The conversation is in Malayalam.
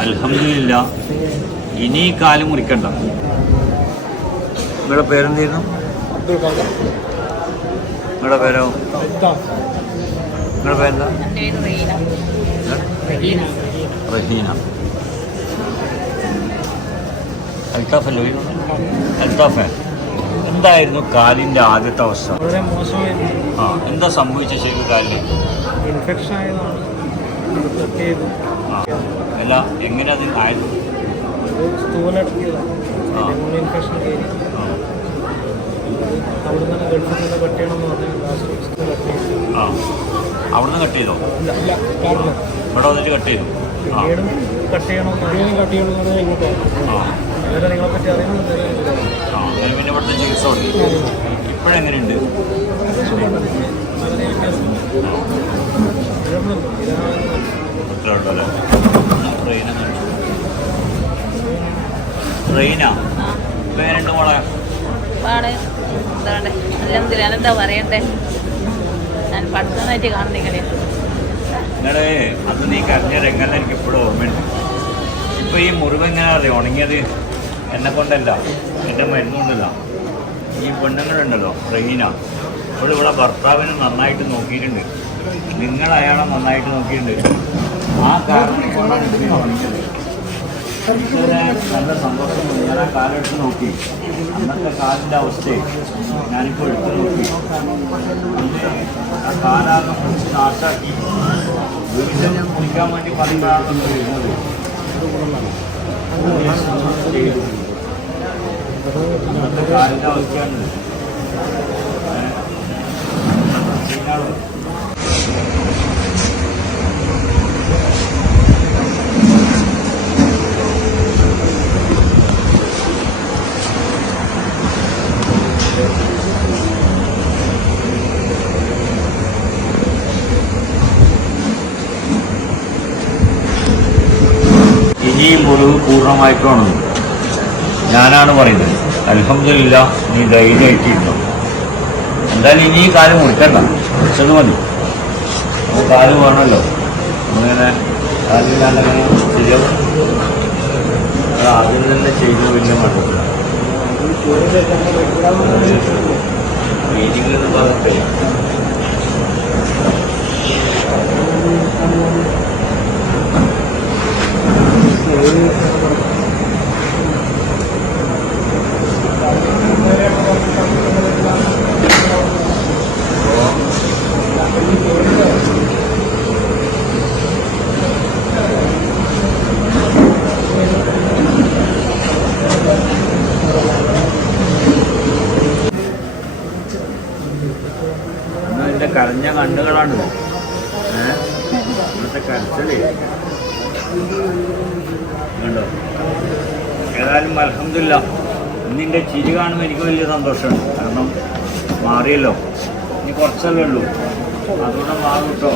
അലഹമില്ല ഇനി കാലം മുറിക്കണ്ട. നിങ്ങളുടെ പേരെന്തായിരുന്നു? നിങ്ങളുടെ പേരോ? നിങ്ങളുടെ പേരെന്താ? റഹീന. അൽത്താഫല്ലോ അൽത്താഫേ എന്തായിരുന്നു കാലിന്റെ ആദ്യത്തെ അവസ്ഥ? വളരെ മോശമായിരുന്നു. ആ എന്താ സംഭവിച്ച ശരി കാലിന്? ഇൻഫെക്ഷൻ ആയതാണ്. അല്ല എങ്ങനെ അത് ആയത്? ഇൻഫെക്ഷൻ കയറി ആ, അവിടെ നിന്ന് ഗൾഫിൽ നിന്ന് കട്ട് ചെയ്യണമെന്ന് പറഞ്ഞു ലാസ്റ്റ് കട്ട് ആ. അവിടുന്ന് കട്ട് ചെയ്തോ? ഇല്ല ഇവിടെ വന്നിട്ട് കട്ട് ചെയ്തു. ആ. കട്ട് ചെയ്യണം കട്ട് നിങ്ങളെ പറ്റി പിന്നെ ഇവിടുത്തെ ചികിത്സ തുടങ്ങി ഇപ്പോഴെങ്ങനെയുണ്ട് വളരെ വ്യത്യാസം അത്ര ഉണ്ടല്ലേ ട്രെയിന ട്രെയിനാ എങ്ങനെയുണ്ട് മോളെ? പാടെ. എന്താണ് അല്ലെന്തില്ല എന്താ പറയണ്ടേ? ഞാൻ പഠിത്തമായിട്ട് കാണുന്നിങ്ങനെ നിങ്ങളെ അത് നീ കരഞ്ഞ രംഗം എനിക്ക് ഇപ്പോഴും ഓർമ്മയുണ്ട്. ഇപ്പൊ ഈ മുറിവ് എങ്ങനെ അറിയാം? ഉണങ്ങിയത് എന്നെ കൊണ്ടല്ല എന്റെ മരുന്നുകൊണ്ടല്ല ഈ പെണ്ണുങ്ങളുണ്ടല്ലോ റഹീന ഇപ്പോൾ ഇവിടെ ഭർത്താവിനെ നന്നായിട്ട് നോക്കിയിട്ടുണ്ട്. നിങ്ങൾ അയാളെ നന്നായിട്ട് നോക്കിയിട്ടുണ്ട്. ആ കാരണം ഉണങ്ങിയത്. നല്ല സന്തോഷമുണ്ട് ഞാൻ ആ കാലെടുത്ത് നോക്കി. അന്നത്തെ കാലിന്റെ അവസ്ഥയെ ഞാനിപ്പോൾ എടുത്ത് നോക്കി. ആ കാലാകെ പിടിച്ച് നാശാക്കി. വീണ്ടും ഞാൻ കുളിക്കാൻ വേണ്ടി പറയുമ്പോഴാണ് വരുന്നത്. അന്നത്തെ കാലിന്റെ അവസ്ഥയാണ്. ഇനിയും മുറിവ് പൂർണമായിട്ടാണ് ഞാനാണ് പറയുന്നത്. അൽഹമില്ല നീ ധൈര്യമായിട്ടിരുന്നു എന്തായാലും ഇനി ഈ കാലം മുറിക്കണ്ട. മുറിച്ചത് മതി. അപ്പോൾ കാൽ വേണമല്ലോ. നമ്മളിങ്ങനെ കാലില്ലാണ്ടങ്ങനെ ശരിയാവും അത് ആദ്യം തന്നെ ചെയ്ത് വലിയ മാറ്റം മീറ്റിംഗിൽ നിന്ന് പറഞ്ഞിട്ടേ ഇതിന്റെ കരഞ്ഞ കണ്ണുകളാണ്. ഇന്നത്തെ കരച്ചലേ. കണ്ടോ? ഏതായാലും അലഹമില്ല ഇന്നിന്റെ ചിരി കാണുമ്പോൾ എനിക്ക് വലിയ സന്തോഷമുണ്ട് കാരണം മാറിയല്ലോ. ഇനി കുറച്ചല്ലേ ഉള്ളൂ. അതുകൊണ്ട് മാറും കേട്ടോ.